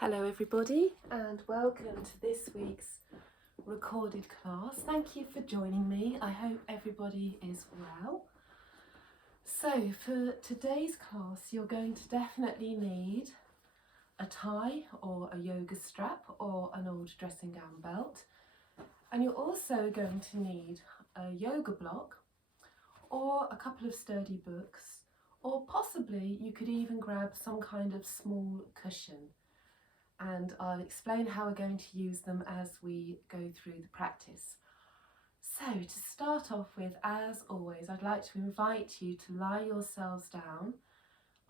Hello everybody and welcome to this week's recorded class. Thank you for joining me. I hope everybody is well. So for today's class you're going to definitely need a tie or a yoga strap or an old dressing gown belt, and you're also going to need a yoga block or a couple of sturdy books, or possibly you could even grab some kind of small cushion. And I'll explain how we're going to use them as we go through the practice. So to start off with, as always, I'd like to invite you to lie yourselves down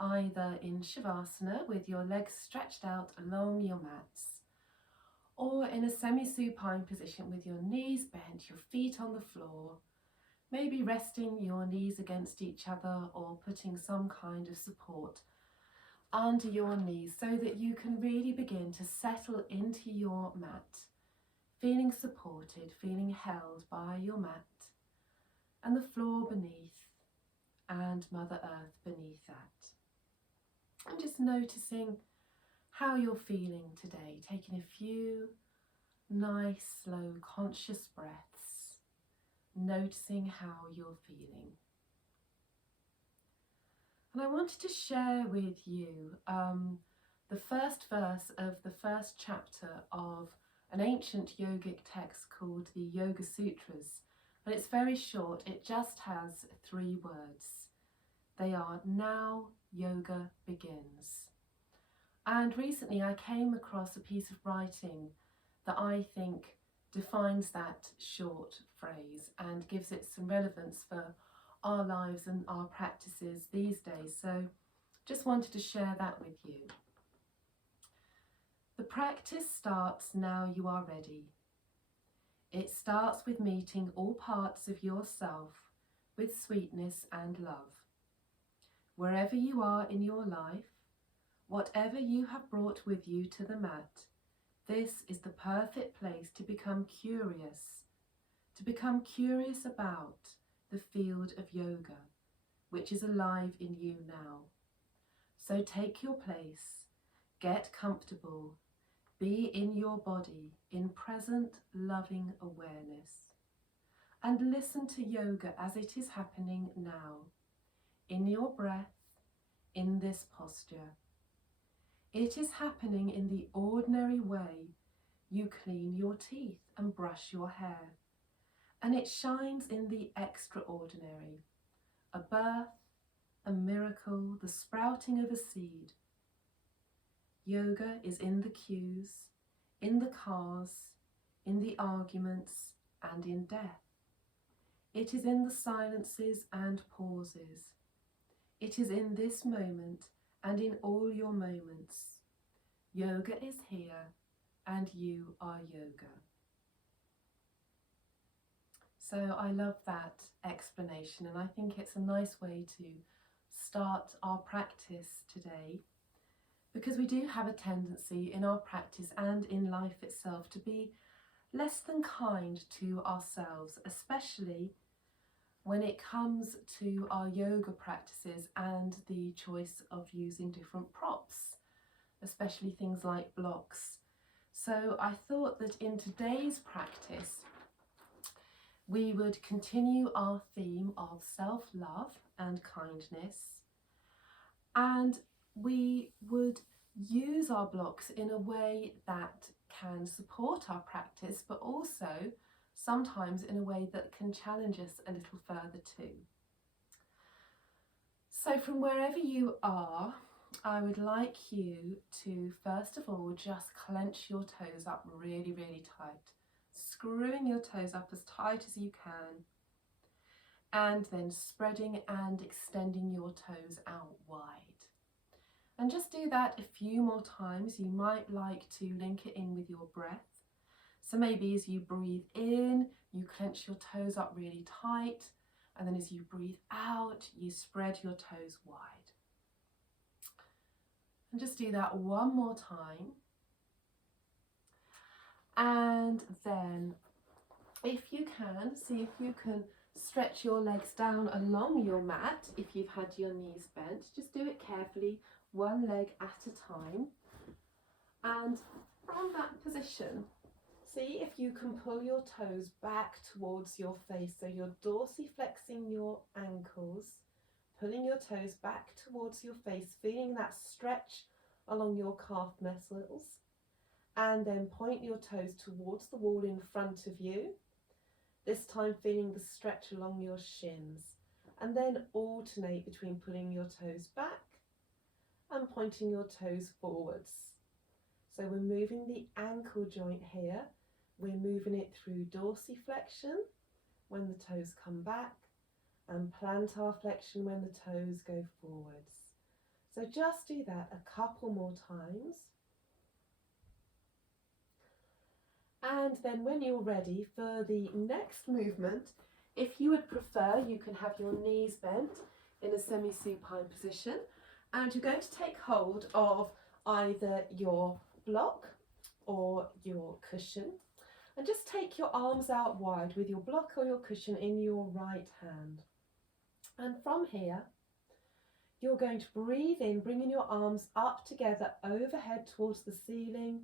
either in Shavasana with your legs stretched out along your mats, or in a semi-supine position with your knees bent, your feet on the floor, maybe resting your knees against each other or putting some kind of support under your knees so that you can really begin to settle into your mat, feeling supported, feeling held by your mat and the floor beneath and Mother Earth beneath that. And just noticing how you're feeling today, taking a few nice, slow, conscious breaths, noticing how you're feeling. And I wanted to share with you the first verse of the first chapter of an ancient yogic text called the Yoga Sutras. And it's very short, it just has 3 words. They are, "Now yoga begins." And recently I came across a piece of writing that I think defines that short phrase and gives it some relevance for our lives and our practices these days, so just wanted to share that with you. The practice starts now you are ready. It starts with meeting all parts of yourself with sweetness and love. Wherever you are in your life, whatever you have brought with you to the mat, this is the perfect place to become curious about the field of yoga, which is alive in you now. So take your place, get comfortable, be in your body in present loving awareness, and listen to yoga as it is happening now, in your breath, in this posture. It is happening in the ordinary way you clean your teeth and brush your hair. And it shines in the extraordinary, a birth, a miracle, the sprouting of a seed. Yoga is in the queues, in the cars, in the arguments, and in death. It is in the silences and pauses. It is in this moment and in all your moments. Yoga is here, and you are yoga. So I love that explanation, and I think it's a nice way to start our practice today, because we do have a tendency in our practice and in life itself to be less than kind to ourselves, especially when it comes to our yoga practices and the choice of using different props, especially things like blocks. So I thought that in today's practice we would continue our theme of self-love and kindness, and we would use our blocks in a way that can support our practice, but also sometimes in a way that can challenge us a little further too. So from wherever you are, I would like you to first of all just clench your toes up really, really tight, screwing your toes up as tight as you can, and then spreading and extending your toes out wide. And just do that a few more times. You might like to link it in with your breath. So maybe as you breathe in, you clench your toes up really tight, and then as you breathe out, you spread your toes wide. And just do that one more time. And then, if you can, see if you can stretch your legs down along your mat if you've had your knees bent. Just do it carefully, one leg at a time. And from that position, see if you can pull your toes back towards your face. So you're dorsiflexing your ankles, pulling your toes back towards your face, feeling that stretch along your calf muscles. And then point your toes towards the wall in front of you. This time feeling the stretch along your shins. And then alternate between pulling your toes back and pointing your toes forwards. So we're moving the ankle joint here. We're moving it through dorsiflexion when the toes come back and plantar flexion when the toes go forwards. So just do that a couple more times. And then when you're ready for the next movement, if you would prefer, you can have your knees bent in a semi-supine position, and you're going to take hold of either your block or your cushion, and just take your arms out wide with your block or your cushion in your right hand. And from here, you're going to breathe in, bringing your arms up together overhead towards the ceiling.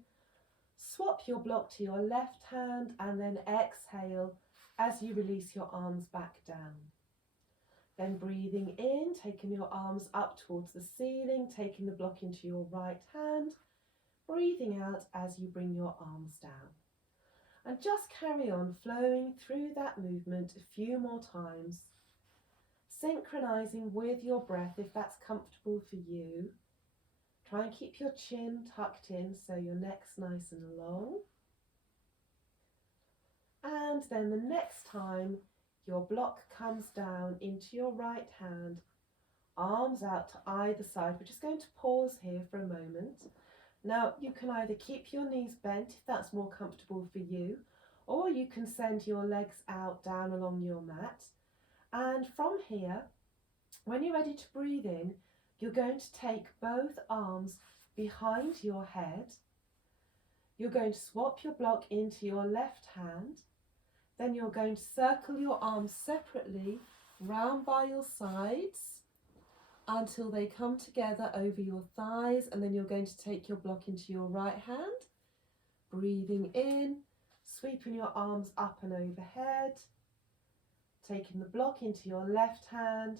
Swap your block to your left hand and then exhale as you release your arms back down. Then breathing in, taking your arms up towards the ceiling, taking the block into your right hand, breathing out as you bring your arms down. And just carry on flowing through that movement a few more times, synchronizing with your breath if that's comfortable for you. Try and keep your chin tucked in so your neck's nice and long. And then the next time your block comes down into your right hand, arms out to either side. We're just going to pause here for a moment. Now you can either keep your knees bent if that's more comfortable for you, or you can send your legs out down along your mat. And from here, when you're ready to breathe in, you're going to take both arms behind your head. You're going to swap your block into your left hand. Then you're going to circle your arms separately round by your sides until they come together over your thighs, and then you're going to take your block into your right hand. Breathing in, sweeping your arms up and overhead, taking the block into your left hand,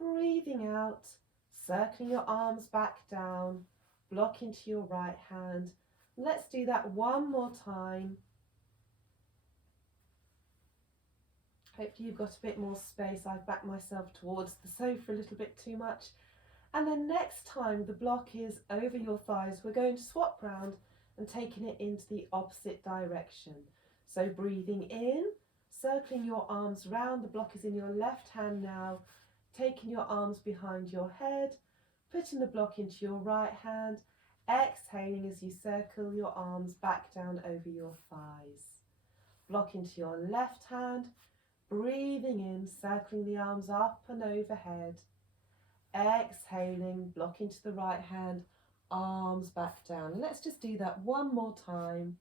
breathing out, circling your arms back down, block into your right hand. Let's do that one more time. Hopefully you've got a bit more space. I've backed myself towards the sofa a little bit too much. And then next time the block is over your thighs, we're going to swap round and taking it into the opposite direction. So breathing in, circling your arms round, the block is in your left hand now, taking your arms behind your head, putting the block into your right hand, exhaling as you circle your arms back down over your thighs. Block into your left hand, breathing in, circling the arms up and overhead, exhaling, block into the right hand, arms back down. And let's just do that one more time.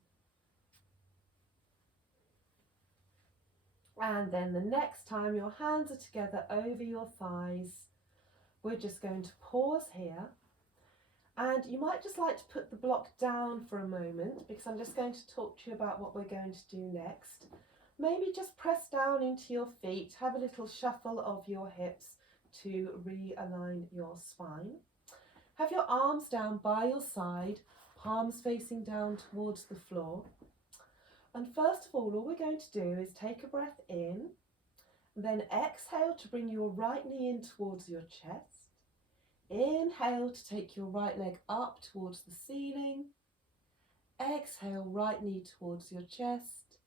And then the next time your hands are together over your thighs, we're just going to pause here. And you might just like to put the block down for a moment, because I'm just going to talk to you about what we're going to do next. Maybe just press down into your feet, have a little shuffle of your hips to realign your spine. Have your arms down by your side, palms facing down towards the floor. And first of all we're going to do is take a breath in, then exhale to bring your right knee in towards your chest. Inhale to take your right leg up towards the ceiling. Exhale, right knee towards your chest.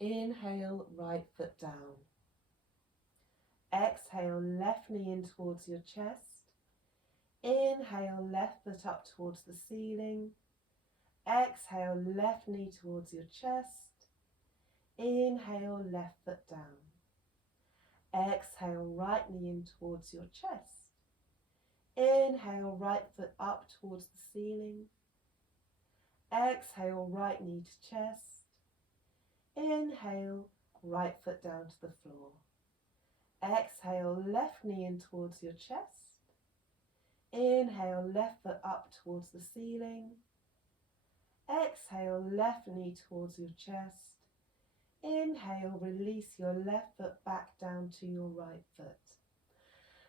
Inhale, right foot down. Exhale, left knee in towards your chest. Inhale, left foot up towards the ceiling. Exhale, left knee towards your chest. Inhale, left foot down. Exhale, right knee in towards your chest. Inhale, right foot up towards the ceiling. Exhale, right knee to chest. Inhale, right foot down to the floor. Exhale, left knee in towards your chest. Inhale, left foot up towards the ceiling. Exhale, left knee towards your chest. Inhale, release your left foot back down to your right foot.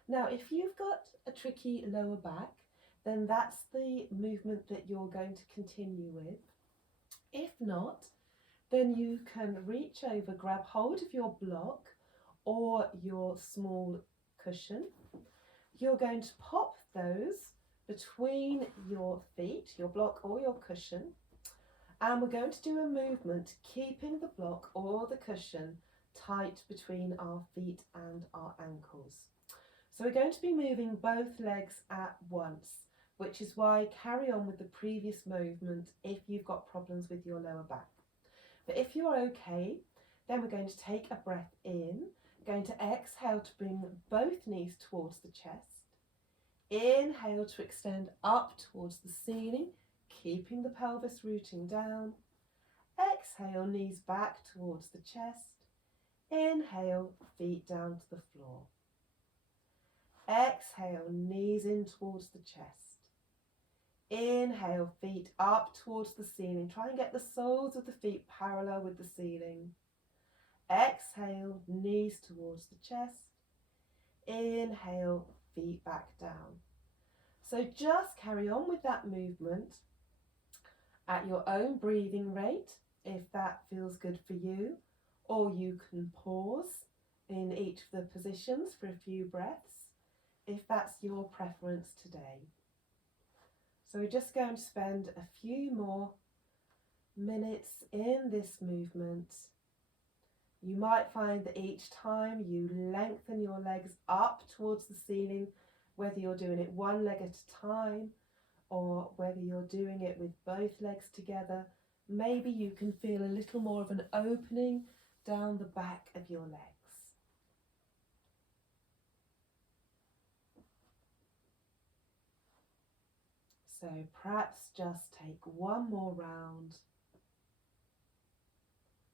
Now, if you've got a tricky lower back, then that's the movement that you're going to continue with. If not, then you can reach over, grab hold of your block or your small cushion. You're going to pop those between your feet, your block or your cushion, and we're going to do a movement keeping the block or the cushion tight between our feet and our ankles. So we're going to be moving both legs at once, which is why carry on with the previous movement if you've got problems with your lower back. But if you're okay, then we're going to take a breath in, going to exhale to bring both knees towards the chest. Inhale to extend up towards the ceiling, keeping the pelvis rooting down. Exhale, knees back towards the chest. Inhale, feet down to the floor. Exhale, knees in towards the chest. Inhale, feet up towards the ceiling. Try and get the soles of the feet parallel with the ceiling. Exhale, knees towards the chest. Inhale, feet back down. So just carry on with that movement at your own breathing rate, if that feels good for you, or you can pause in each of the positions for a few breaths, if that's your preference today. So we're just going to spend a few more minutes in this movement. You might find that each time you lengthen your legs up towards the ceiling, whether you're doing it one leg at a time or whether you're doing it with both legs together, maybe you can feel a little more of an opening down the back of your legs. So perhaps just take one more round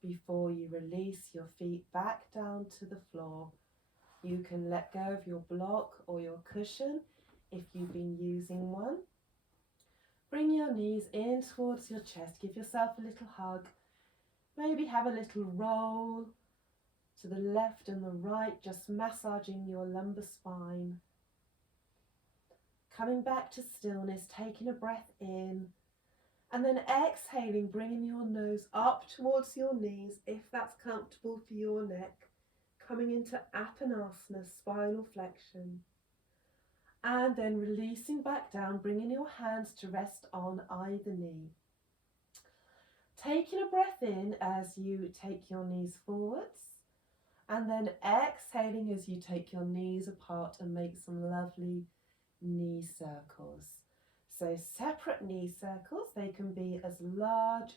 before you release your feet back down to the floor. You can let go of your block or your cushion if you've been using one. Bring your knees in towards your chest. Give yourself a little hug. Maybe have a little roll to the left and the right, just massaging your lumbar spine. Coming back to stillness, taking a breath in, and then exhaling, bringing your nose up towards your knees if that's comfortable for your neck. Coming into Apanasana, spinal flexion. And then releasing back down, bringing your hands to rest on either knee. Taking a breath in as you take your knees forwards, and then exhaling as you take your knees apart and make some lovely knee circles. So separate knee circles, they can be as large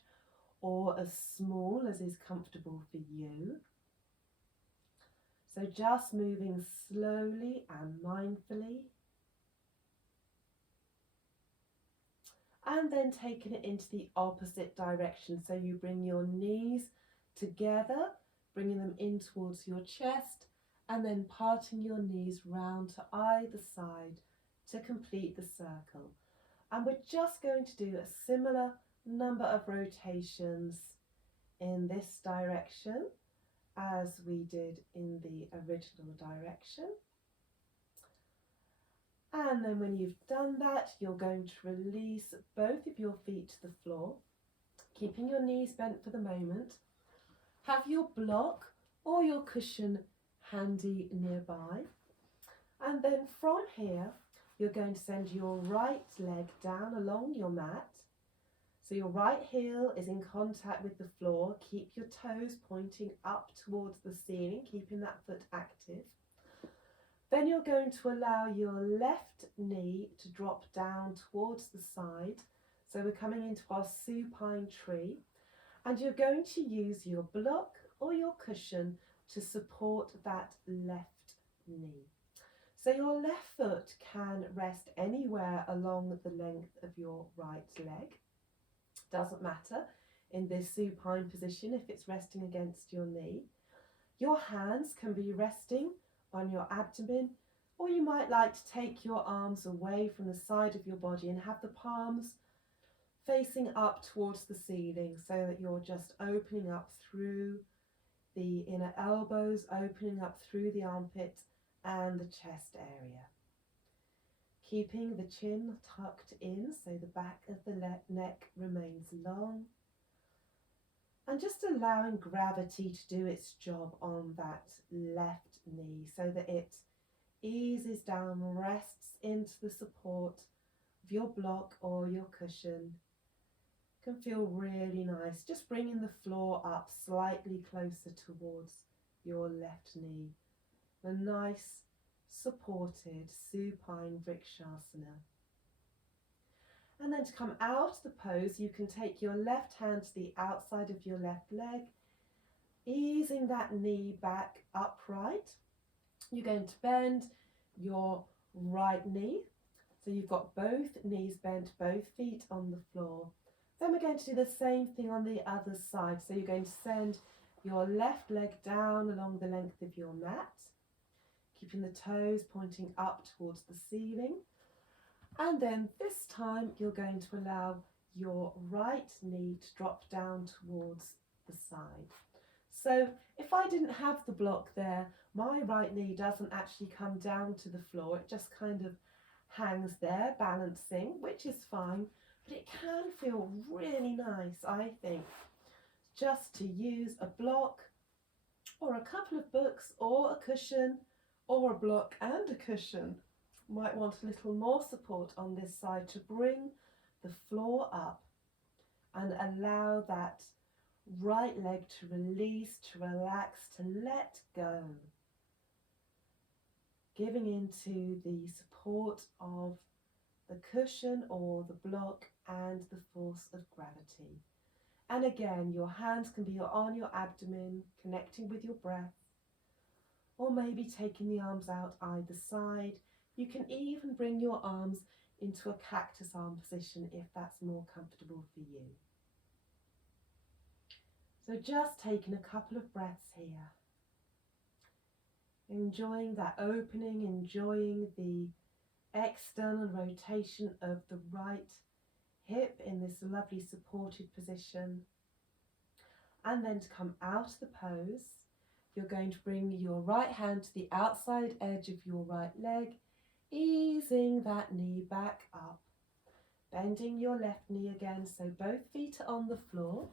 or as small as is comfortable for you. So just moving slowly and mindfully. And then taking it into the opposite direction. So you bring your knees together, bringing them in towards your chest, and then parting your knees round to either side to complete the circle. And we're just going to do a similar number of rotations in this direction as we did in the original direction. And then when you've done that, you're going to release both of your feet to the floor, keeping your knees bent for the moment. Have your block or your cushion handy nearby. And then from here, you're going to send your right leg down along your mat. So your right heel is in contact with the floor. Keep your toes pointing up towards the ceiling, keeping that foot active. Then you're going to allow your left knee to drop down towards the side. So we're coming into our supine tree, and you're going to use your block or your cushion to support that left knee. So your left foot can rest anywhere along the length of your right leg. Doesn't matter in this supine position if it's resting against your knee. Your hands can be resting on your abdomen, or you might like to take your arms away from the side of your body and have the palms facing up towards the ceiling so that you're just opening up through the inner elbows, opening up through the armpit and the chest area. Keeping the chin tucked in so the back of the neck remains long. And just allowing gravity to do its job on that left knee so that it eases down, rests into the support of your block or your cushion. Can feel really nice. Just bringing the floor up slightly closer towards your left knee. A nice supported supine Vrikshasana. And then to come out of the pose, you can take your left hand to the outside of your left leg, easing that knee back upright. You're going to bend your right knee. So you've got both knees bent, both feet on the floor. Then we're going to do the same thing on the other side. So you're going to send your left leg down along the length of your mat, keeping the toes pointing up towards the ceiling. And then this time you're going to allow your right knee to drop down towards the side. So if I didn't have the block there, my right knee doesn't actually come down to the floor. It just kind of hangs there, balancing, which is fine, but it can feel really nice, I think, just to use a block or a couple of books or a cushion or a block and a cushion. Might want a little more support on this side to bring the floor up and allow that right leg to release, to relax, to let go. Giving into the support of the cushion or the block and the force of gravity. And again, your hands can be on your abdomen, connecting with your breath, or maybe taking the arms out either side. You can even bring your arms into a cactus arm position if that's more comfortable for you. So just taking a couple of breaths here. Enjoying that opening, enjoying the external rotation of the right hip in this lovely supported position. And then to come out of the pose, you're going to bring your right hand to the outside edge of your right leg, easing that knee back up. Bending your left knee again, so both feet are on the floor.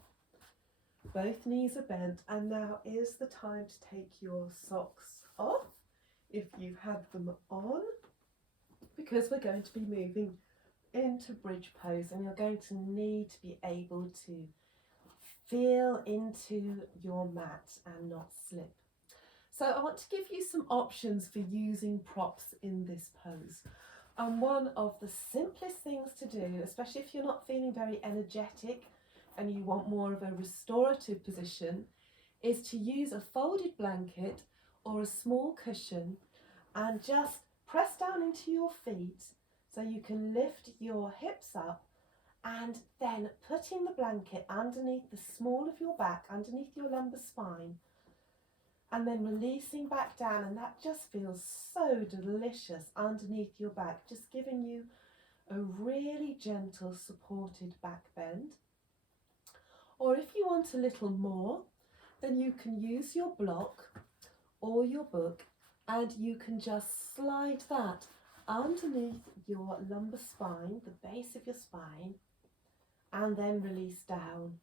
Both knees are bent, and now is the time to take your socks off if you've had them on, because we're going to be moving into bridge pose and you're going to need to be able to feel into your mat and not slip. So I want to give you some options for using props in this pose. And one of the simplest things to do, especially if you're not feeling very energetic and you want more of a restorative position, is to use a folded blanket or a small cushion and just press down into your feet so you can lift your hips up, and then putting the blanket underneath the small of your back, underneath your lumbar spine, and then releasing back down, and that just feels so delicious underneath your back, just giving you a really gentle supported back bend. Or if you want a little more, then you can use your block or your book and you can just slide that underneath your lumbar spine, the base of your spine, and then release down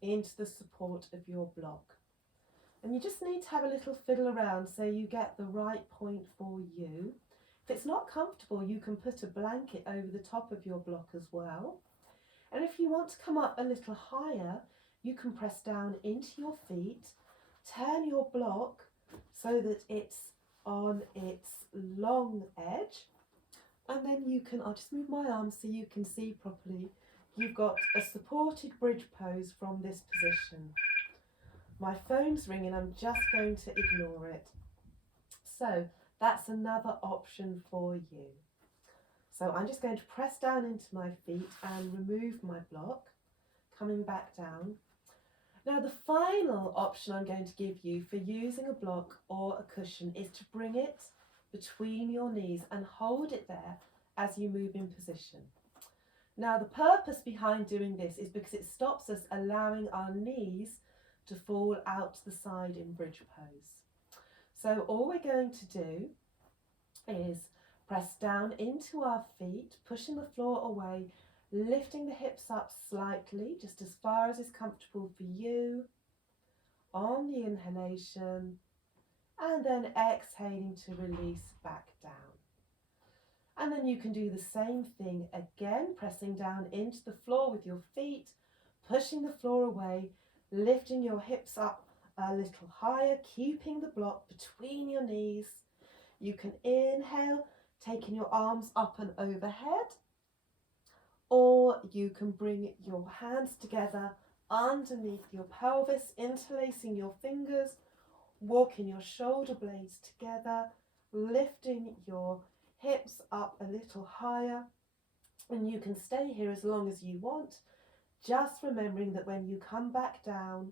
into the support of your block. And you just need to have a little fiddle around so you get the right point for you. If it's not comfortable, you can put a blanket over the top of your block as well. And if you want to come up a little higher, you can press down into your feet, turn your block so that it's on its long edge, and then you can, I'll just move my arms so you can see properly, you've got a supported bridge pose from this position. My phone's ringing, I'm just going to ignore it. So that's another option for you. So I'm just going to press down into my feet and remove my block, coming back down. Now the final option I'm going to give you for using a block or a cushion is to bring it between your knees and hold it there as you move in position. Now the purpose behind doing this is because it stops us allowing our knees to fall out to the side in bridge pose. So all we're going to do is press down into our feet, pushing the floor away, lifting the hips up slightly, just as far as is comfortable for you on the inhalation, and then exhaling to release back down. And then you can do the same thing again, pressing down into the floor with your feet, pushing the floor away, lifting your hips up a little higher, keeping the block between your knees. You can inhale, taking your arms up and overhead, or you can bring your hands together underneath your pelvis, interlacing your fingers, walking your shoulder blades together, lifting your hips up a little higher, and you can stay here as long as you want, just remembering that when you come back down,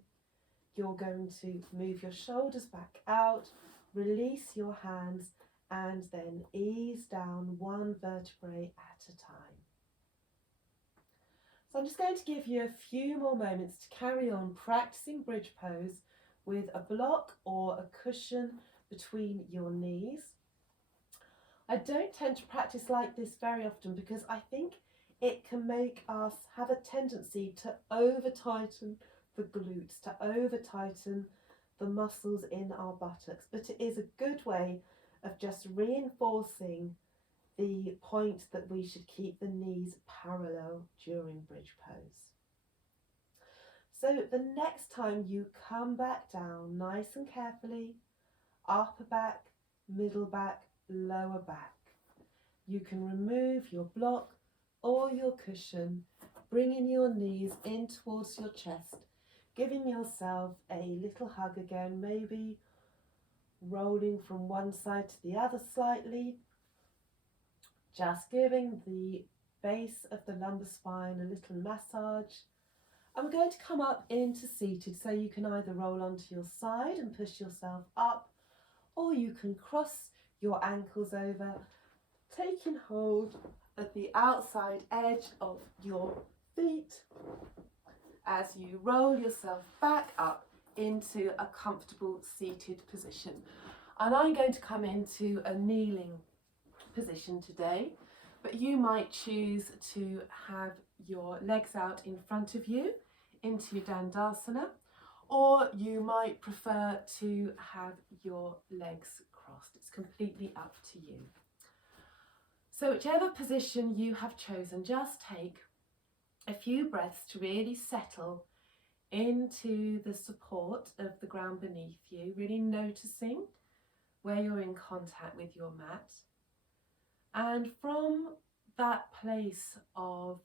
you're going to move your shoulders back out, release your hands, and then ease down one vertebrae at a time. So I'm just going to give you a few more moments to carry on practicing bridge pose with a block or a cushion between your knees. I don't tend to practice like this very often because I think it can make us have a tendency to over-tighten the glutes, to over-tighten the muscles in our buttocks, but it is a good way of just reinforcing the point that we should keep the knees parallel during bridge pose. So the next time you come back down, nice and carefully, upper back, middle back, lower back. You can remove your block or your cushion, bringing your knees in towards your chest, giving yourself a little hug again, maybe rolling from one side to the other slightly, just giving the base of the lumbar spine a little massage. And we're going to come up into seated, so you can either roll onto your side and push yourself up, or you can cross your ankles over, taking hold at the outside edge of your feet as you roll yourself back up into a comfortable seated position. And I'm going to come into a kneeling position today, but you might choose to have your legs out in front of you into Dandasana, or you might prefer to have your legs crossed. It's completely up to you. So whichever position you have chosen, just take a few breaths to really settle into the support of the ground beneath you, really noticing where you're in contact with your mat. And from that place of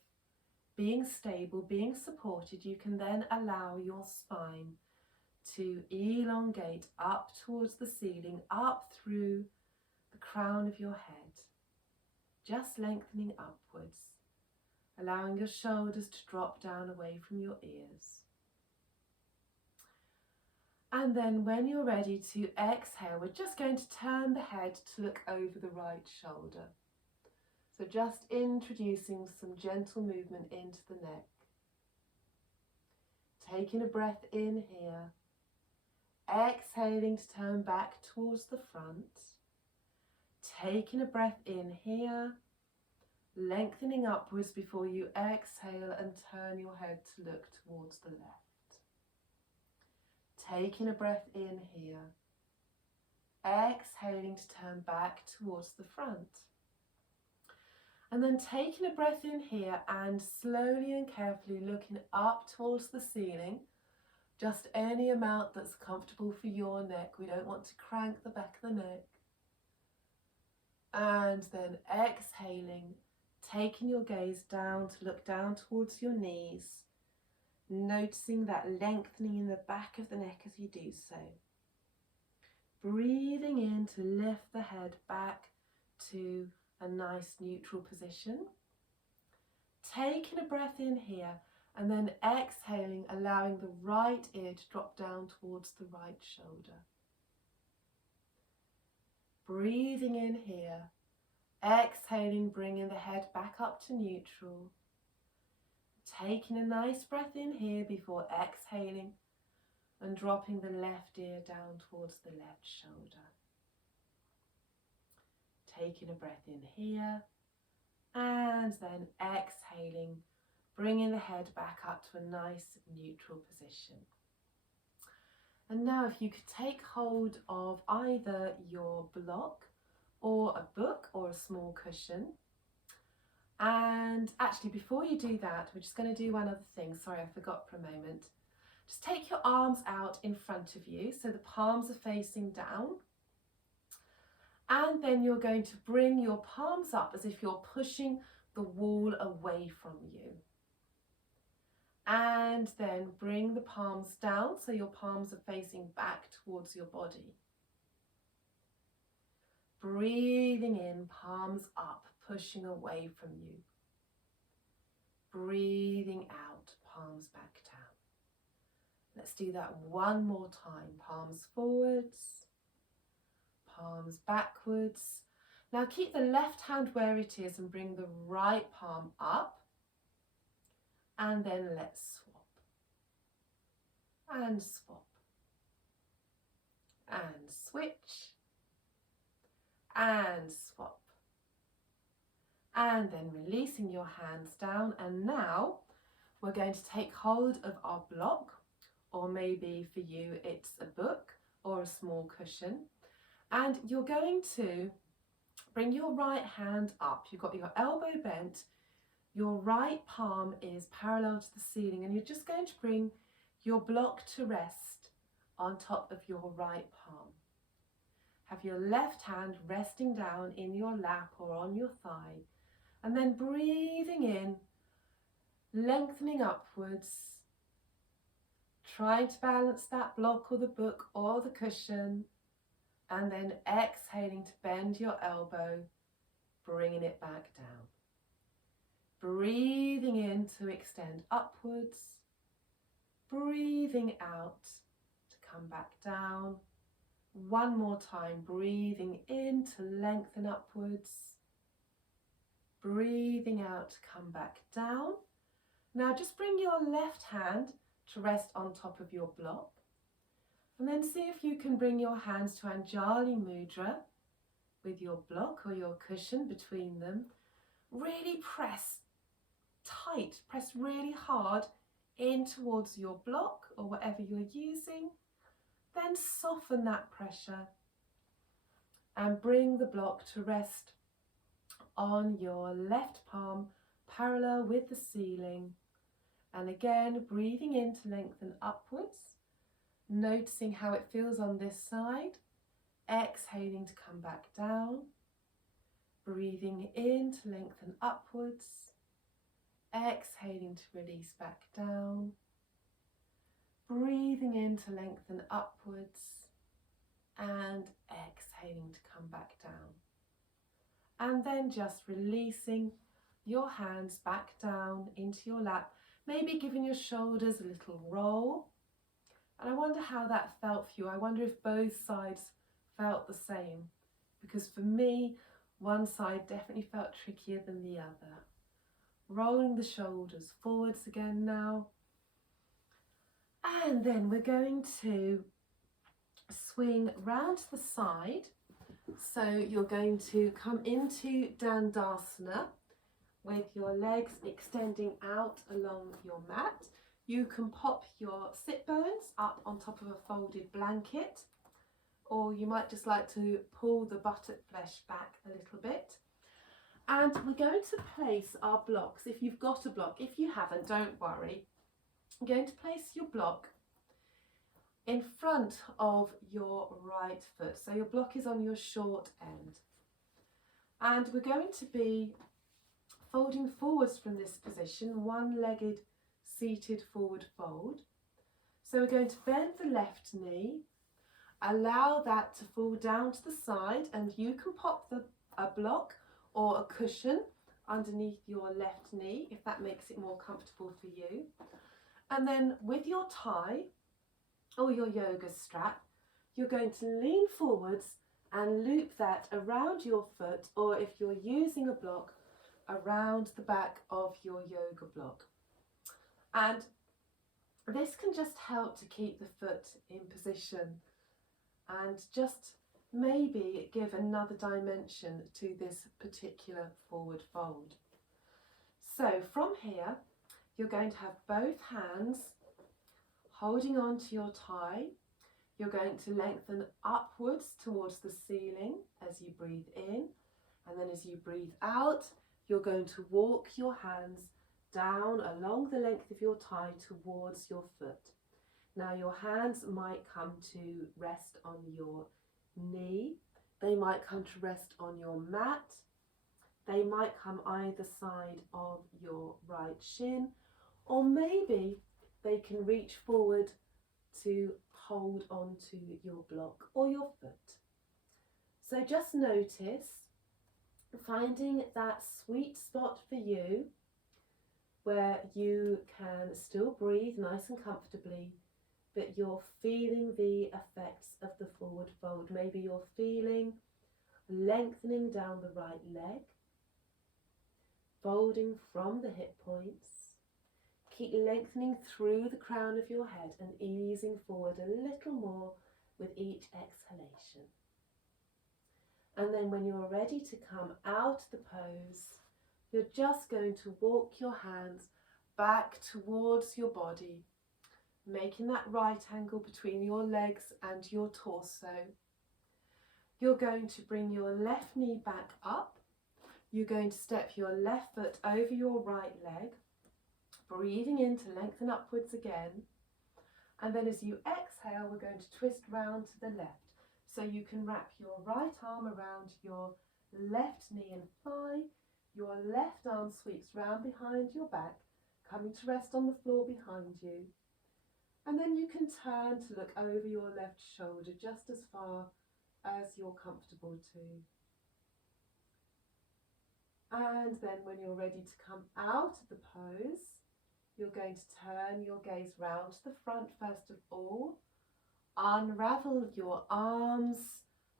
being stable, being supported, you can then allow your spine to elongate up towards the ceiling, up through the crown of your head, just lengthening upwards, allowing your shoulders to drop down away from your ears. And then when you're ready to exhale, we're just going to turn the head to look over the right shoulder. So just introducing some gentle movement into the neck. Taking a breath in here. Exhaling to turn back towards the front. Taking a breath in here. Lengthening upwards before you exhale and turn your head to look towards the left. Taking a breath in here. Exhaling to turn back towards the front. And then taking a breath in here and slowly and carefully looking up towards the ceiling, just any amount that's comfortable for your neck. We don't want to crank the back of the neck. And then exhaling, taking your gaze down to look down towards your knees, noticing that lengthening in the back of the neck as you do so. Breathing in to lift the head back to a nice neutral position. Taking a breath in here and then exhaling, allowing the right ear to drop down towards the right shoulder. Breathing in here, exhaling, bringing the head back up to neutral. taking a nice breath in here before exhaling and dropping the left ear down towards the left shoulder. Taking a breath in here and then exhaling, bringing the head back up to a nice neutral position. And now if you could take hold of either your block or a book or a small cushion. And actually, before you do that, we're just going to do one other thing. Sorry, I forgot for a moment. Just take your arms out in front of you so the palms are facing down. And then you're going to bring your palms up as if you're pushing the wall away from you. And then bring the palms down so your palms are facing back towards your body. Breathing in, palms up, pushing away from you. Breathing out, palms back down. Let's do that one more time. Palms forwards, palms backwards. Now keep the left hand where it is and bring the right palm up. And then let's swap. And swap. And switch. And swap. And then releasing your hands down. And now we're going to take hold of our block, or maybe for you it's a book or a small cushion. And you're going to bring your right hand up. You've got your elbow bent. Your right palm is parallel to the ceiling, and you're just going to bring your block to rest on top of your right palm. Have your left hand resting down in your lap or on your thigh, and then breathing in, lengthening upwards, trying to balance that block or the book or the cushion, and then exhaling to bend your elbow, bringing it back down. Breathing in to extend upwards, breathing out to come back down. One more time, breathing in to lengthen upwards, breathing out to come back down. Now just bring your left hand to rest on top of your block, and then see if you can bring your hands to Anjali Mudra with your block or your cushion between them. Really press tight, press really hard in towards your block or whatever you're using. Then soften that pressure and bring the block to rest on your left palm parallel with the ceiling. And again, breathing in to lengthen upwards, noticing how it feels on this side, exhaling to come back down, breathing in to lengthen upwards, exhaling to release back down, breathing in to lengthen upwards, and exhaling to come back down. And then just releasing your hands back down into your lap, maybe giving your shoulders a little roll. And I wonder how that felt for you. I wonder if both sides felt the same, because for me, one side definitely felt trickier than the other. Rolling the shoulders forwards again now. And then we're going to swing round to the side. So you're going to come into Dandasana with your legs extending out along your mat. You can pop your sit bones up on top of a folded blanket, or you might just like to pull the buttock flesh back a little bit. And we're going to place our blocks, if you've got a block. If you haven't, don't worry. I'm going to place your block in front of your right foot. So your block is on your short end. And we're going to be folding forwards from this position, one-legged seated forward fold. So we're going to bend the left knee, allow that to fall down to the side, and you can pop a block or a cushion underneath your left knee if that makes it more comfortable for you. And then with your tie or your yoga strap, you're going to lean forwards and loop that around your foot, or if you're using a block, around the back of your yoga block. And this can just help to keep the foot in position and just maybe give another dimension to this particular forward fold. So from here, you're going to have both hands holding on to your thigh. You're going to lengthen upwards towards the ceiling as you breathe in, and then as you breathe out, you're going to walk your hands down along the length of your thigh towards your foot. Now your hands might come to rest on your knee, they might come to rest on your mat, they might come either side of your right shin, or maybe they can reach forward to hold onto your block or your foot. So just notice finding that sweet spot for you where you can still breathe nice and comfortably, but you're feeling the effects of the forward fold. Maybe you're feeling lengthening down the right leg, folding from the hip points. Keep lengthening through the crown of your head and easing forward a little more with each exhalation. And then when you're ready to come out of the pose, you're just going to walk your hands back towards your body, making that right angle between your legs and your torso. You're going to bring your left knee back up. You're going to step your left foot over your right leg, breathing in to lengthen upwards again. And then as you exhale, we're going to twist round to the left. So you can wrap your right arm around your left knee and thigh. Your left arm sweeps round behind your back, coming to rest on the floor behind you. And then you can turn to look over your left shoulder just as far as you're comfortable to. And then when you're ready to come out of the pose, you're going to turn your gaze round to the front first of all. Unravel your arms,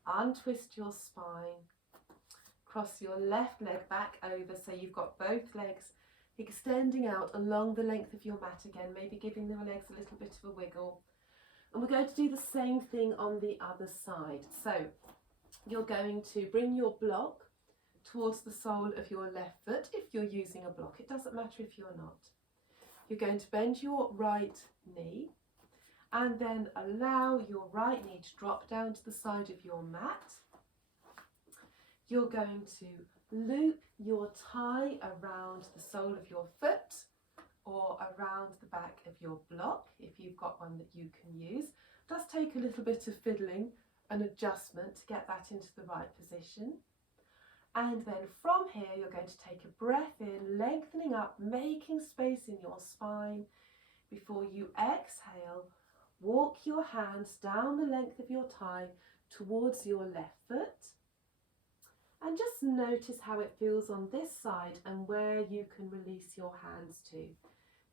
untwist your spine. Cross your left leg back over so you've got both legs extending out along the length of your mat again, maybe giving the legs a little bit of a wiggle. And we're going to do the same thing on the other side. So you're going to bring your block towards the sole of your left foot if you're using a block. It doesn't matter if you're not. You're going to bend your right knee and then allow your right knee to drop down to the side of your mat. You're going to loop your thigh around the sole of your foot or around the back of your block if you've got one that you can use. It does take a little bit of fiddling and adjustment to get that into the right position. And then from here you're going to take a breath in, lengthening up, making space in your spine. Before you exhale, walk your hands down the length of your thigh towards your left foot. And just notice how it feels on this side and where you can release your hands to.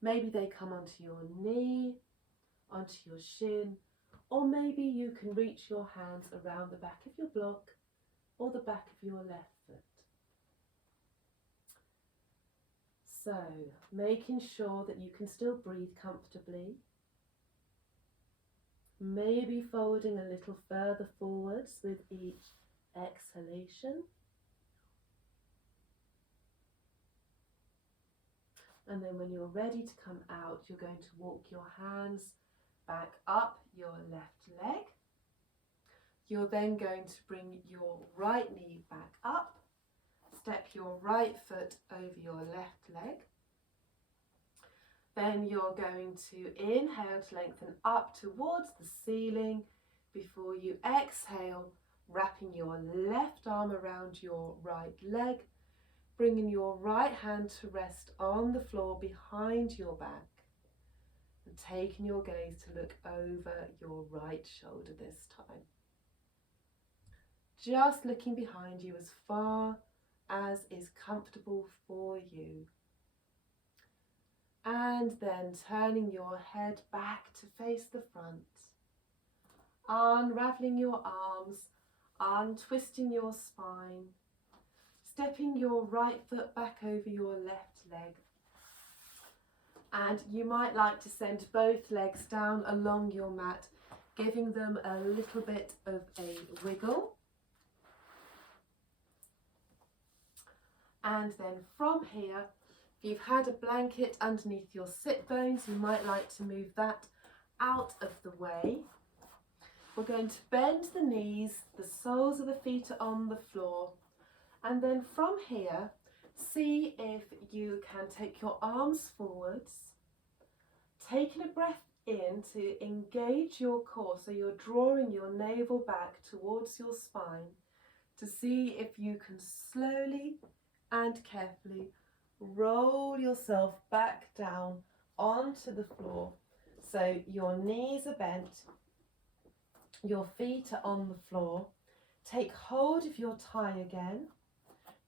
Maybe they come onto your knee, onto your shin, or maybe you can reach your hands around the back of your block or the back of your left foot. So, making sure that you can still breathe comfortably. Maybe folding a little further forwards with each exhalation. And then when you're ready to come out, you're going to walk your hands back up your left leg. You're then going to bring your right knee back up. Step your right foot over your left leg. Then you're going to inhale to lengthen up towards the ceiling before you exhale, wrapping your left arm around your right leg, bringing your right hand to rest on the floor behind your back and taking your gaze to look over your right shoulder this time. Just looking behind you as far as is comfortable for you. And then turning your head back to face the front, unraveling your arms, untwisting your spine, stepping your right foot back over your left leg, And you might like to send both legs down along your mat, giving them a little bit of a wiggle. And then from here, if you've had a blanket underneath your sit bones, you might like to move that out of the way. We're going to bend the knees, the soles of the feet are on the floor, and then from here, see if you can take your arms forwards, taking a breath in to engage your core, so you're drawing your navel back towards your spine, to see if you can slowly and carefully roll yourself back down onto the floor. So your knees are bent, your feet are on the floor. Take hold of your thigh again.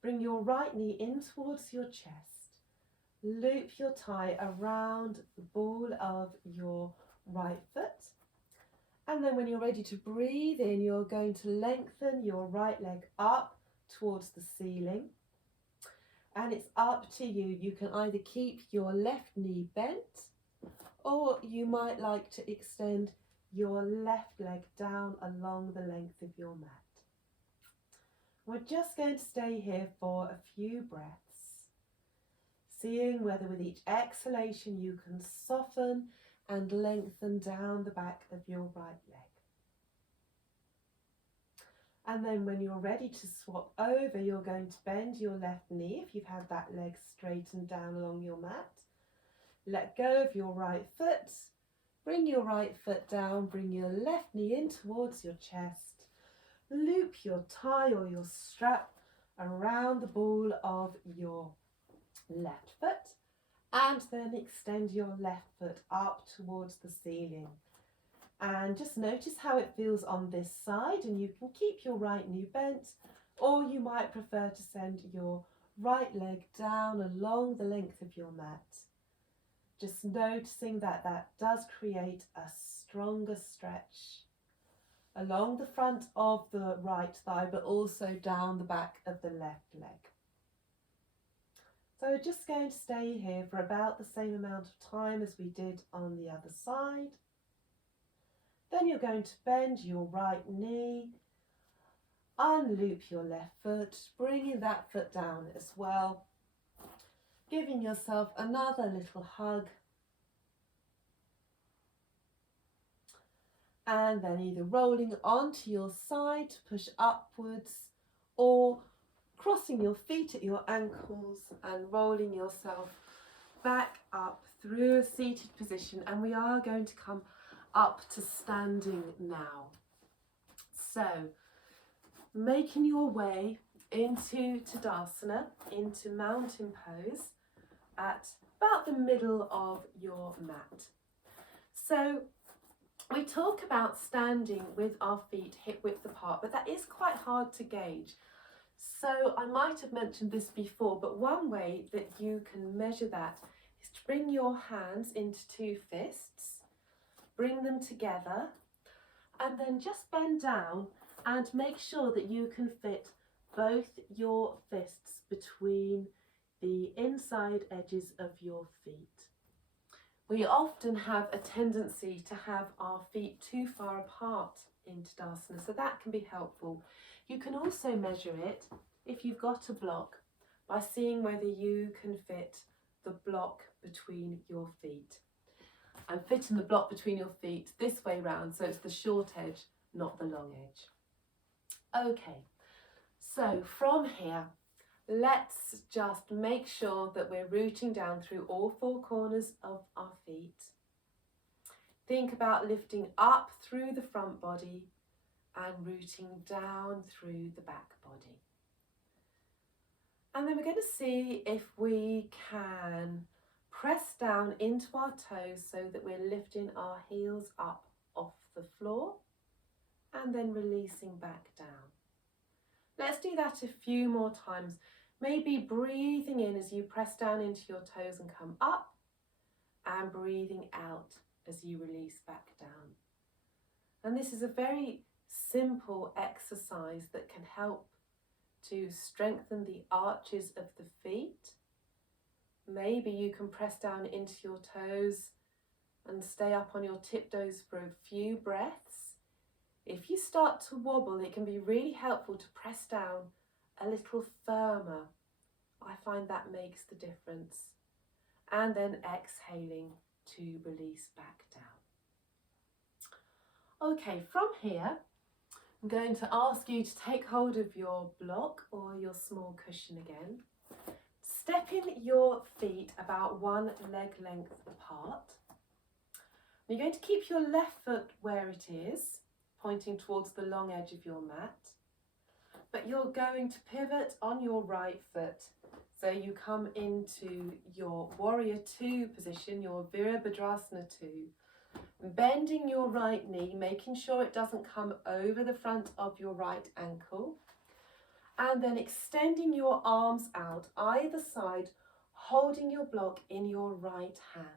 Bring your right knee in towards your chest. Loop your thigh around the ball of your right foot. And then when you're ready to breathe in, you're going to lengthen your right leg up towards the ceiling. And it's up to you. You can either keep your left knee bent, or you might like to extend your left leg down along the length of your mat. We're just going to stay here for a few breaths, seeing whether with each exhalation you can soften and lengthen down the back of your right leg. And then when you're ready to swap over, you're going to bend your left knee if you've had that leg straightened down along your mat. Let go of your right foot. Bring your right foot down, bring your left knee in towards your chest. Loop your tie or your strap around the ball of your left foot, and then extend your left foot up towards the ceiling. And just notice how it feels on this side, and you can keep your right knee bent, or you might prefer to send your right leg down along the length of your mat. Just noticing that that does create a stronger stretch along the front of the right thigh, but also down the back of the left leg. So we're just going to stay here for about the same amount of time as we did on the other side. Then you're going to bend your right knee, unloop your left foot, bringing that foot down as well, giving yourself another little hug. And then either rolling onto your side to push upwards, or crossing your feet at your ankles and rolling yourself back up through a seated position. And we are going to come up to standing now. So making your way into Tadasana, into mountain pose at about the middle of your mat. So we talk about standing with our feet hip width apart, but that is quite hard to gauge. So I might have mentioned this before, but one way that you can measure that is to bring your hands into two fists, bring them together, and then just bend down and make sure that you can fit both your fists between the inside edges of your feet. We often have a tendency to have our feet too far apart in Tadasana, so that can be helpful. You can also measure it if you've got a block by seeing whether you can fit the block between your feet. I'm fitting the block between your feet this way round, so it's the short edge, not the long edge. Okay, so from here, let's just make sure that we're rooting down through all four corners of our feet. Think about lifting up through the front body and rooting down through the back body. And then we're going to see if we can press down into our toes so that we're lifting our heels up off the floor and then releasing back down. Let's do that a few more times. Maybe breathing in as you press down into your toes and come up, and breathing out as you release back down. And this is a very simple exercise that can help to strengthen the arches of the feet Maybe you can press down into your toes and stay up on your tiptoes for a few breaths. If you start to wobble, it can be really helpful to press down a little firmer. I find that makes the difference. And then exhaling to release back down. Okay, from here, I'm going to ask you to take hold of your block or your small cushion again. Step in your feet about one leg length apart. You're going to keep your left foot where it is, pointing towards the long edge of your mat, but you're going to pivot on your right foot. So you come into your Warrior Two position, your Virabhadrasana 2, bending your right knee, making sure it doesn't come over the front of your right ankle, and then extending your arms out either side, holding your block in your right hand.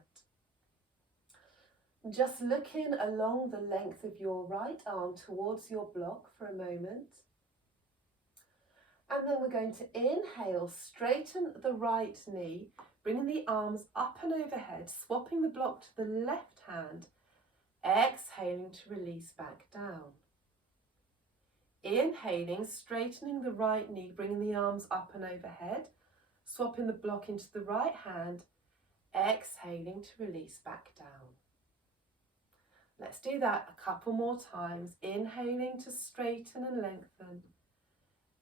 Just looking along the length of your right arm towards your block for a moment. And then we're going to inhale, straighten the right knee, bringing the arms up and overhead, swapping the block to the left hand, exhaling to release back down. Inhaling, straightening the right knee, bringing the arms up and overhead, swapping the block into the right hand, exhaling to release back down. Let's do that a couple more times. Inhaling to straighten and lengthen.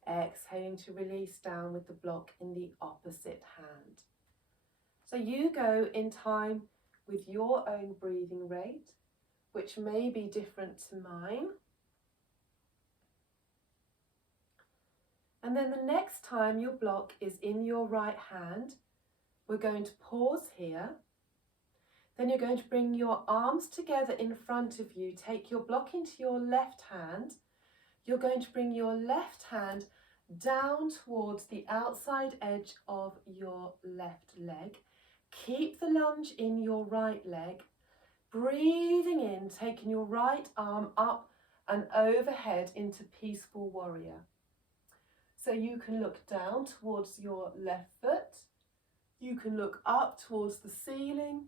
Exhaling to release down with the block in the opposite hand. So you go in time with your own breathing rate, which may be different to mine. And then the next time your block is in your right hand, we're going to pause here. Then you're going to bring your arms together in front of you. Take your block into your left hand. You're going to bring your left hand down towards the outside edge of your left leg. Keep the lunge in your right leg. Breathing in, taking your right arm up and overhead into Peaceful Warrior. So you can look down towards your left foot. You can look up towards the ceiling,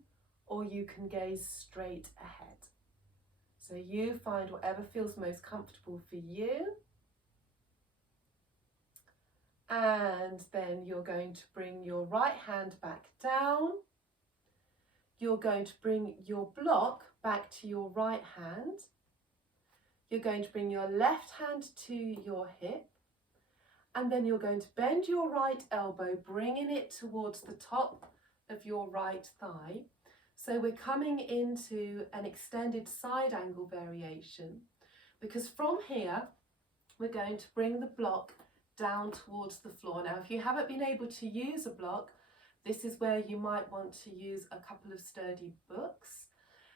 or you can gaze straight ahead. So you find whatever feels most comfortable for you. And then you're going to bring your right hand back down. You're going to bring your block back to your right hand. You're going to bring your left hand to your hip. And then you're going to bend your right elbow, bringing it towards the top of your right thigh. So we're coming into an extended side angle variation, because from here, we're going to bring the block down towards the floor. Now, if you haven't been able to use a block, this is where you might want to use a couple of sturdy books.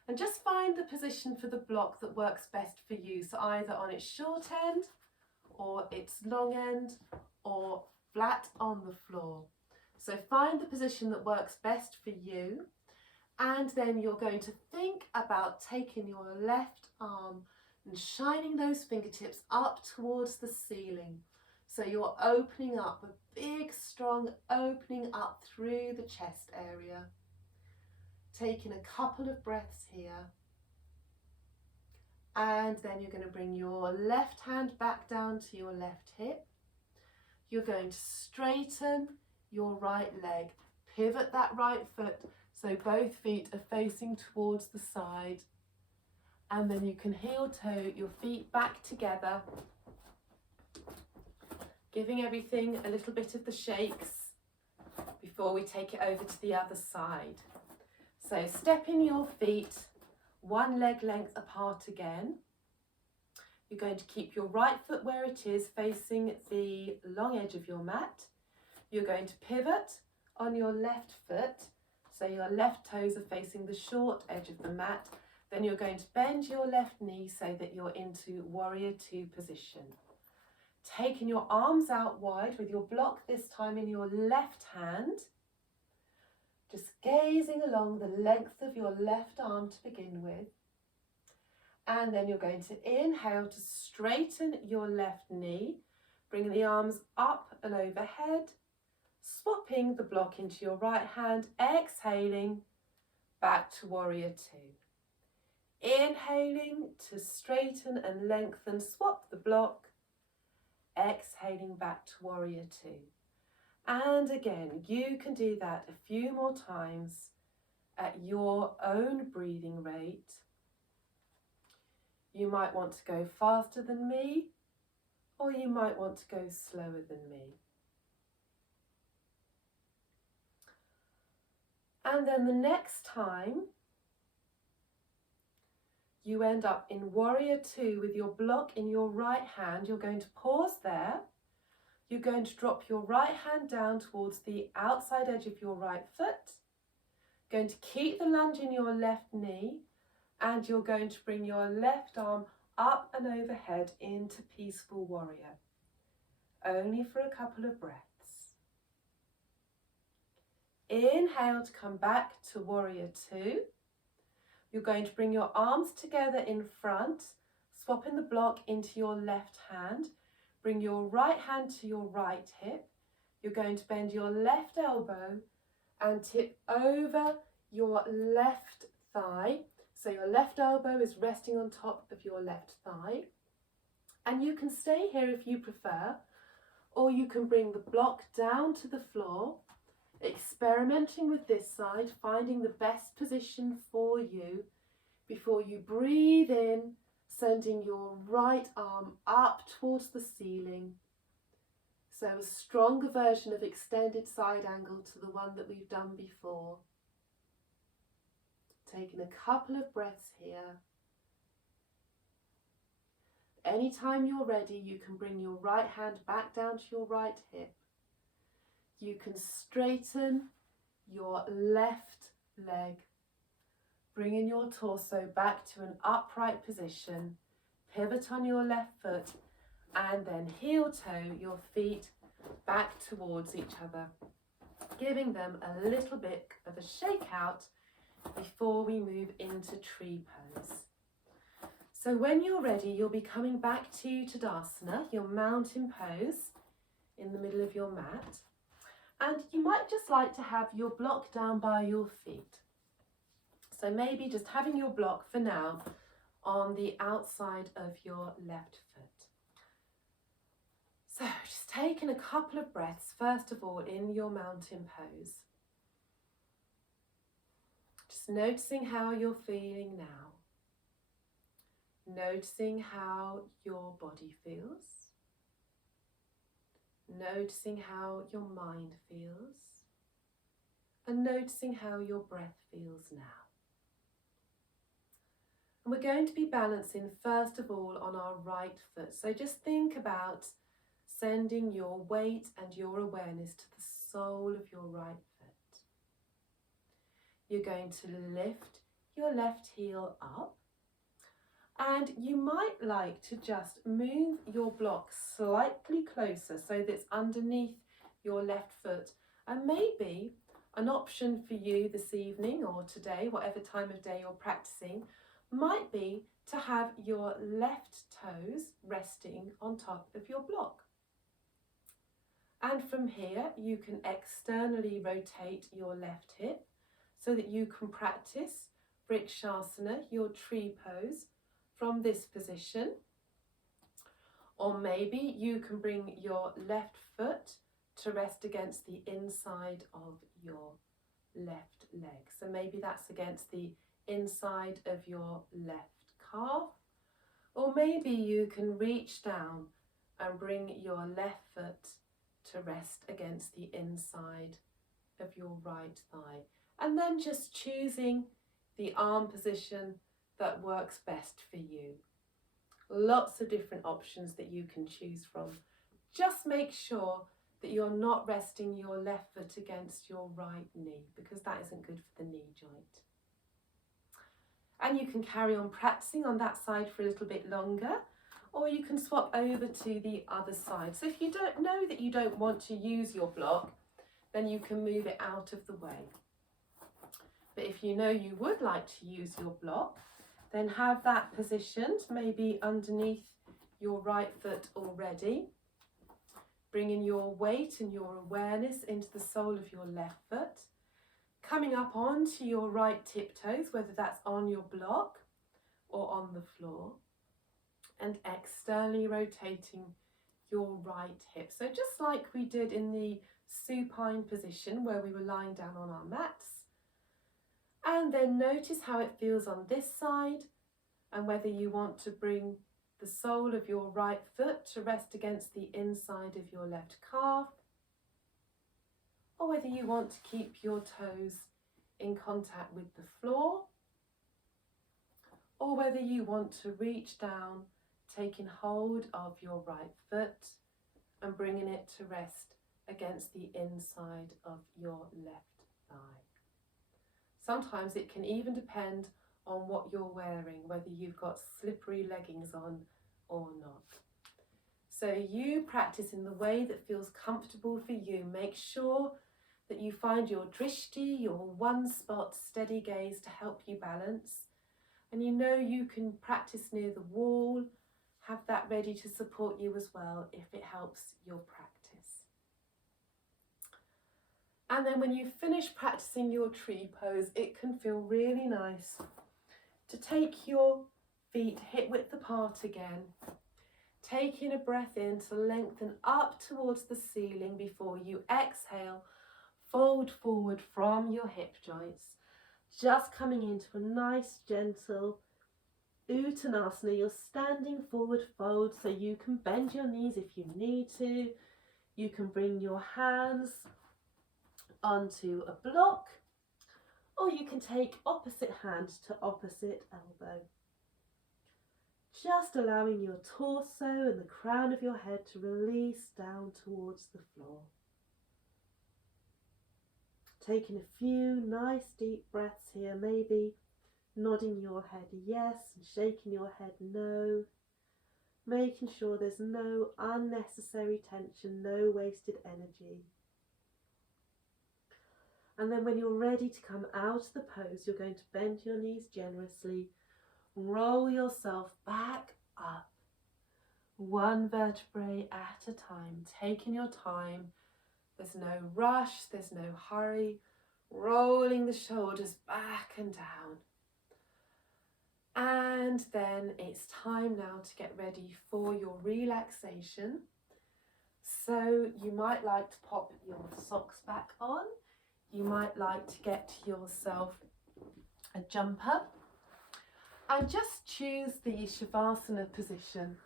And just find the position for the block that works best for you. So either on its short end, or its long end, or flat on the floor. So find the position that works best for you. And then you're going to think about taking your left arm and shining those fingertips up towards the ceiling. So you're opening up, a big, strong opening up through the chest area. Taking a couple of breaths here. And then you're going to bring your left hand back down to your left hip. You're going to straighten your right leg. Pivot that right foot so both feet are facing towards the side. And then you can heel toe your feet back together, giving everything a little bit of the shakes before we take it over to the other side. So stepping your feet one leg length apart again. You're going to keep your right foot where it is, facing the long edge of your mat. You're going to pivot on your left foot, so your left toes are facing the short edge of the mat. Then you're going to bend your left knee so that you're into Warrior Two position. Taking your arms out wide with your block this time in your left hand. Just gazing along the length of your left arm to begin with. And then you're going to inhale to straighten your left knee, bringing the arms up and overhead, swapping the block into your right hand, exhaling back to warrior two. Inhaling to straighten and lengthen, swap the block, exhaling back to warrior two. And again, you can do that a few more times at your own breathing rate. You might want to go faster than me, or you might want to go slower than me. And then the next time you end up in warrior two with your block in your right hand, you're going to pause there. You're going to drop your right hand down towards the outside edge of your right foot. Going to keep the lunge in your left knee, and you're going to bring your left arm up and overhead into peaceful warrior. Only for a couple of breaths. Inhale to come back to warrior two. You're going to bring your arms together in front, swapping the block into your left hand. Bring your right hand to your right hip. You're going to bend your left elbow and tip over your left thigh. So your left elbow is resting on top of your left thigh. And you can stay here if you prefer, or you can bring the block down to the floor, experimenting with this side, finding the best position for you before you breathe in, sending your right arm up towards the ceiling. So a stronger version of extended side angle to the one that we've done before. Taking a couple of breaths here. Anytime you're ready, you can bring your right hand back down to your right hip. You can straighten your left leg, bringing your torso back to an upright position, pivot on your left foot, and then heel toe your feet back towards each other, giving them a little bit of a shake out before we move into tree pose. So when you're ready, you'll be coming back to Tadasana, your mountain pose in the middle of your mat. And you might just like to have your block down by your feet. So maybe just having your block for now on the outside of your left foot. So just taking a couple of breaths, first of all, in your mountain pose. Just noticing how you're feeling now. Noticing how your body feels. Noticing how your mind feels. And noticing how your breath feels now. And we're going to be balancing first of all on our right foot. So just think about sending your weight and your awareness to the sole of your right foot. You're going to lift your left heel up, and you might like to just move your block slightly closer so that it's underneath your left foot. And maybe an option for you this evening or today, whatever time of day you're practicing, might be to have your left toes resting on top of your block. And from here, you can externally rotate your left hip so that you can practice Vrikshasana, your tree pose, from this position. Or maybe you can bring your left foot to rest against the inside of your left leg. So maybe that's against the inside of your left calf. Or maybe you can reach down and bring your left foot to rest against the inside of your right thigh. And then just choosing the arm position that works best for you. Lots of different options that you can choose from. Just make sure that you're not resting your left foot against your right knee, because that isn't good for the knee joint. And you can carry on practicing on that side for a little bit longer, or you can swap over to the other side. So if you don't know that you don't want to use your block, then you can move it out of the way. But if you know you would like to use your block, then have that positioned maybe underneath your right foot already. bringing your weight and your awareness into the sole of your left foot, coming up onto your right tiptoes, whether that's on your block or on the floor, and externally rotating your right hip. So just like we did in the supine position where we were lying down on our mats. And then notice how it feels on this side, and whether you want to bring the sole of your right foot to rest against the inside of your left calf, or whether you want to keep your toes in contact with the floor, or whether you want to reach down, taking hold of your right foot and bringing it to rest against the inside of your left thigh. Sometimes it can even depend on what you're wearing, whether you've got slippery leggings on or not. So you practice in the way that feels comfortable for you. Make sure that you find your drishti, your one spot steady gaze to help you balance. And you know you can practice near the wall, have that ready to support you as well if it helps your practice. And then when you finish practicing your tree pose, it can feel really nice to take your feet hip width apart again, taking a breath in to lengthen up towards the ceiling before you exhale, fold forward from your hip joints, just coming into a nice gentle Uttanasana. You're standing forward fold, so you can bend your knees if you need to. You can bring your hands onto a block, or you can take opposite hand to opposite elbow. Just allowing your torso and the crown of your head to release down towards the floor. Taking a few nice deep breaths here, maybe nodding your head yes and shaking your head no, making sure there's no unnecessary tension, no wasted energy. And then when you're ready to come out of the pose, you're going to bend your knees generously, roll yourself back up, one vertebrae at a time, taking your time. There's no rush, there's no hurry, rolling the shoulders back and down. And then it's time now to get ready for your relaxation. So you might like to pop your socks back on. You might like to get yourself a jumper and just choose the Shavasana position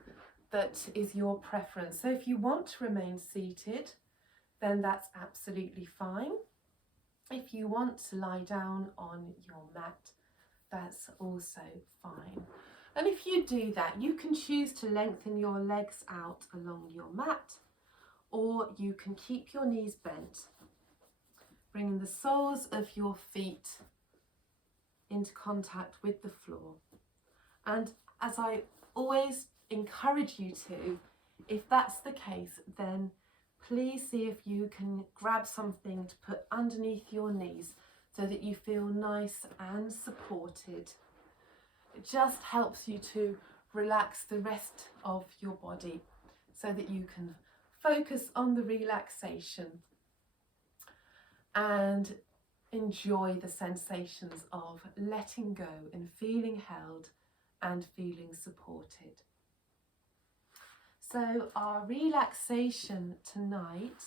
that is your preference. So if you want to remain seated, then that's absolutely fine. If you want to lie down on your mat, that's also fine. And if you do that, you can choose to lengthen your legs out along your mat, or you can keep your knees bent, bringing the soles of your feet into contact with the floor. And as I always encourage you to, if that's the case, then please see if you can grab something to put underneath your knees so that you feel nice and supported. It just helps you to relax the rest of your body so that you can focus on the relaxation and enjoy the sensations of letting go and feeling held and feeling supported. So our relaxation tonight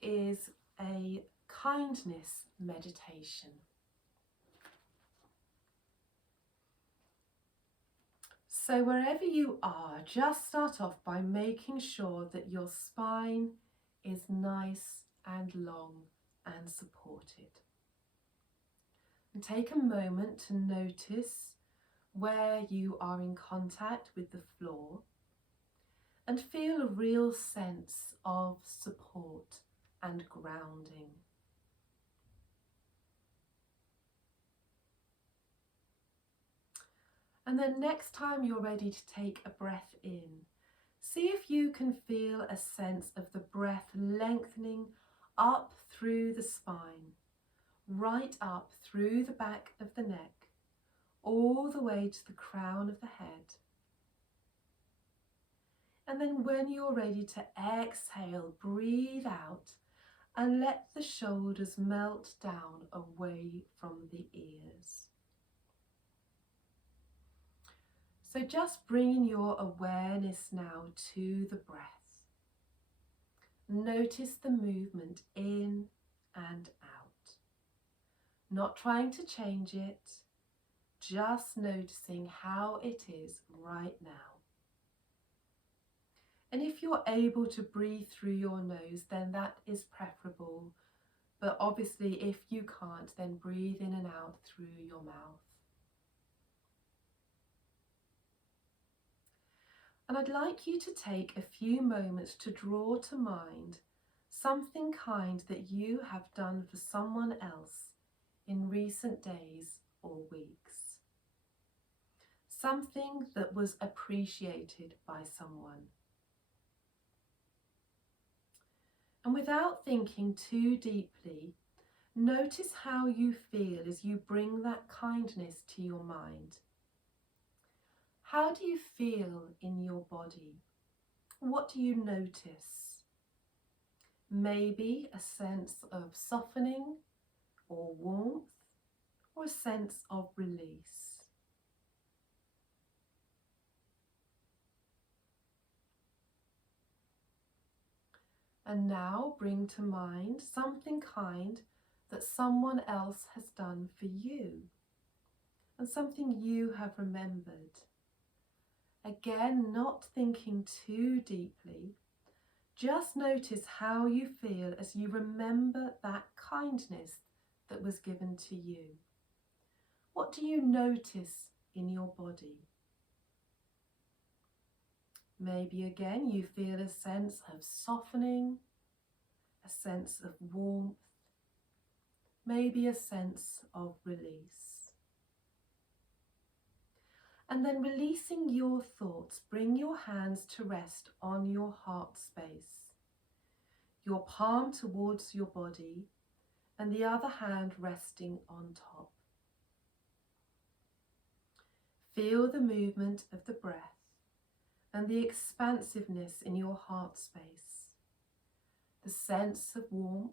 is a kindness meditation. So wherever you are, just start off by making sure that your spine is nice and long and supported. And take a moment to notice where you are in contact with the floor and feel a real sense of support and grounding. And then next time you're ready to take a breath in, see if you can feel a sense of the breath lengthening up through the spine, right up through the back of the neck, all the way to the crown of the head. And then when you're ready to exhale, breathe out and let the shoulders melt down away from the ears. So just bringing your awareness now to the breath. Notice the movement in and out. Not trying to change it, just noticing how it is right now. And if you're able to breathe through your nose, then that is preferable. But obviously, if you can't, then breathe in and out through your mouth. And I'd like you to take a few moments to draw to mind something kind that you have done for someone else in recent days or weeks. Something that was appreciated by someone. And without thinking too deeply, notice how you feel as you bring that kindness to your mind. How do you feel in your body? What do you notice? Maybe a sense of softening or warmth, or a sense of release. And now bring to mind something kind that someone else has done for you, and something you have remembered. Again, not thinking too deeply, just notice how you feel as you remember that kindness that was given to you. What do you notice in your body? Maybe again you feel a sense of softening, a sense of warmth, maybe a sense of release. And then releasing your thoughts, bring your hands to rest on your heart space, your palm towards your body and the other hand resting on top. Feel the movement of the breath and the expansiveness in your heart space, the sense of warmth,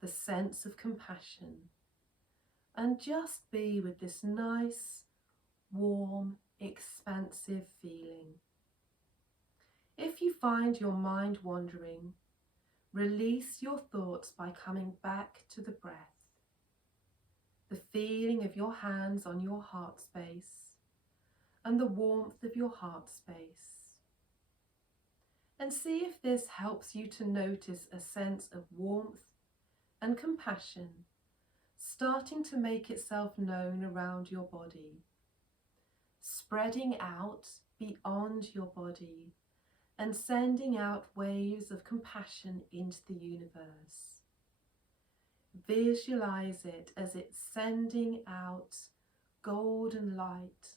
the sense of compassion, and just be with this nice, warm, expansive feeling. If you find your mind wandering, release your thoughts by coming back to the breath, the feeling of your hands on your heart space, and the warmth of your heart space. And see if this helps you to notice a sense of warmth and compassion starting to make itself known around your body, spreading out beyond your body and sending out waves of compassion into the universe. Visualize it as it's sending out golden light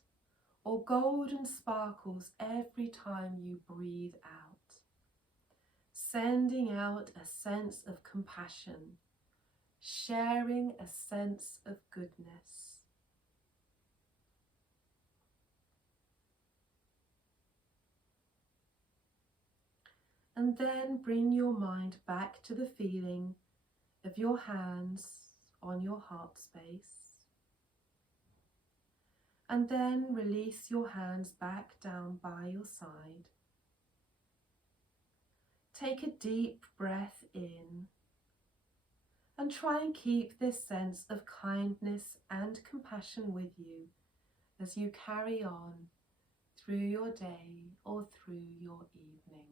or golden sparkles every time you breathe out, sending out a sense of compassion, sharing a sense of goodness. And then bring your mind back to the feeling of your hands on your heart space. And then release your hands back down by your side. Take a deep breath in and try and keep this sense of kindness and compassion with you as you carry on through your day or through your evening.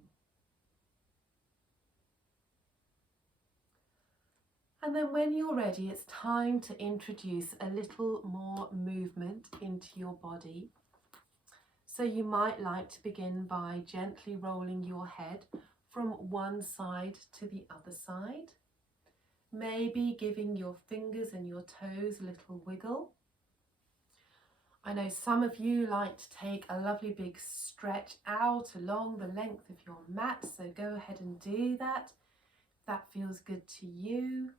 And then when you're ready, it's time to introduce a little more movement into your body. So you might like to begin by gently rolling your head from one side to the other side. Maybe giving your fingers and your toes a little wiggle. I know some of you like to take a lovely big stretch out along the length of your mat, so go ahead and do that if that feels good to you.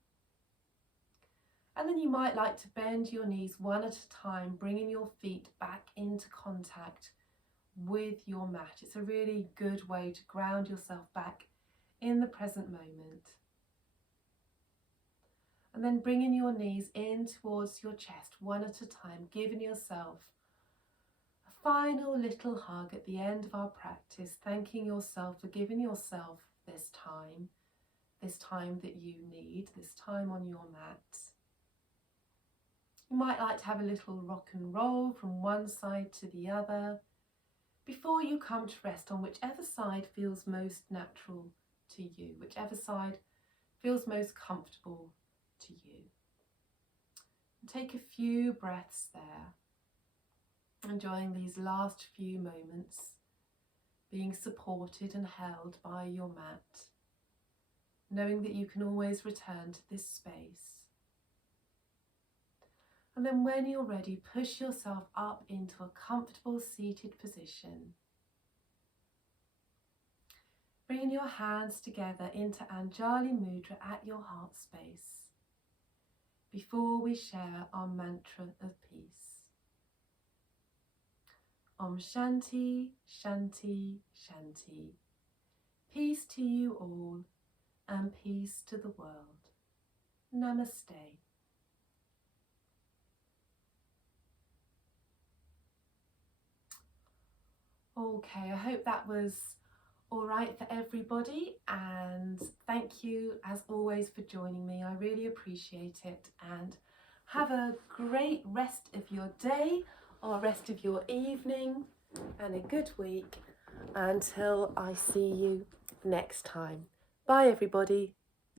And then you might like to bend your knees one at a time, bringing your feet back into contact with your mat. It's a really good way to ground yourself back in the present moment. And then bringing your knees in towards your chest one at a time, giving yourself a final little hug at the end of our practice, thanking yourself for giving yourself this time that you need, this time on your mat. You might like to have a little rock and roll from one side to the other before you come to rest on whichever side feels most natural to you, whichever side feels most comfortable to you. And take a few breaths there, enjoying these last few moments, being supported and held by your mat, knowing that you can always return to this space. And then when you're ready, push yourself up into a comfortable seated position. Bringing your hands together into Anjali Mudra at your heart space before we share our mantra of peace. Om Shanti, Shanti, Shanti. Peace to you all and peace to the world. Namaste. Okay, I hope that was all right for everybody, and thank you as always for joining me. I really appreciate it, and have a great rest of your day or rest of your evening and a good week until I see you next time. Bye everybody.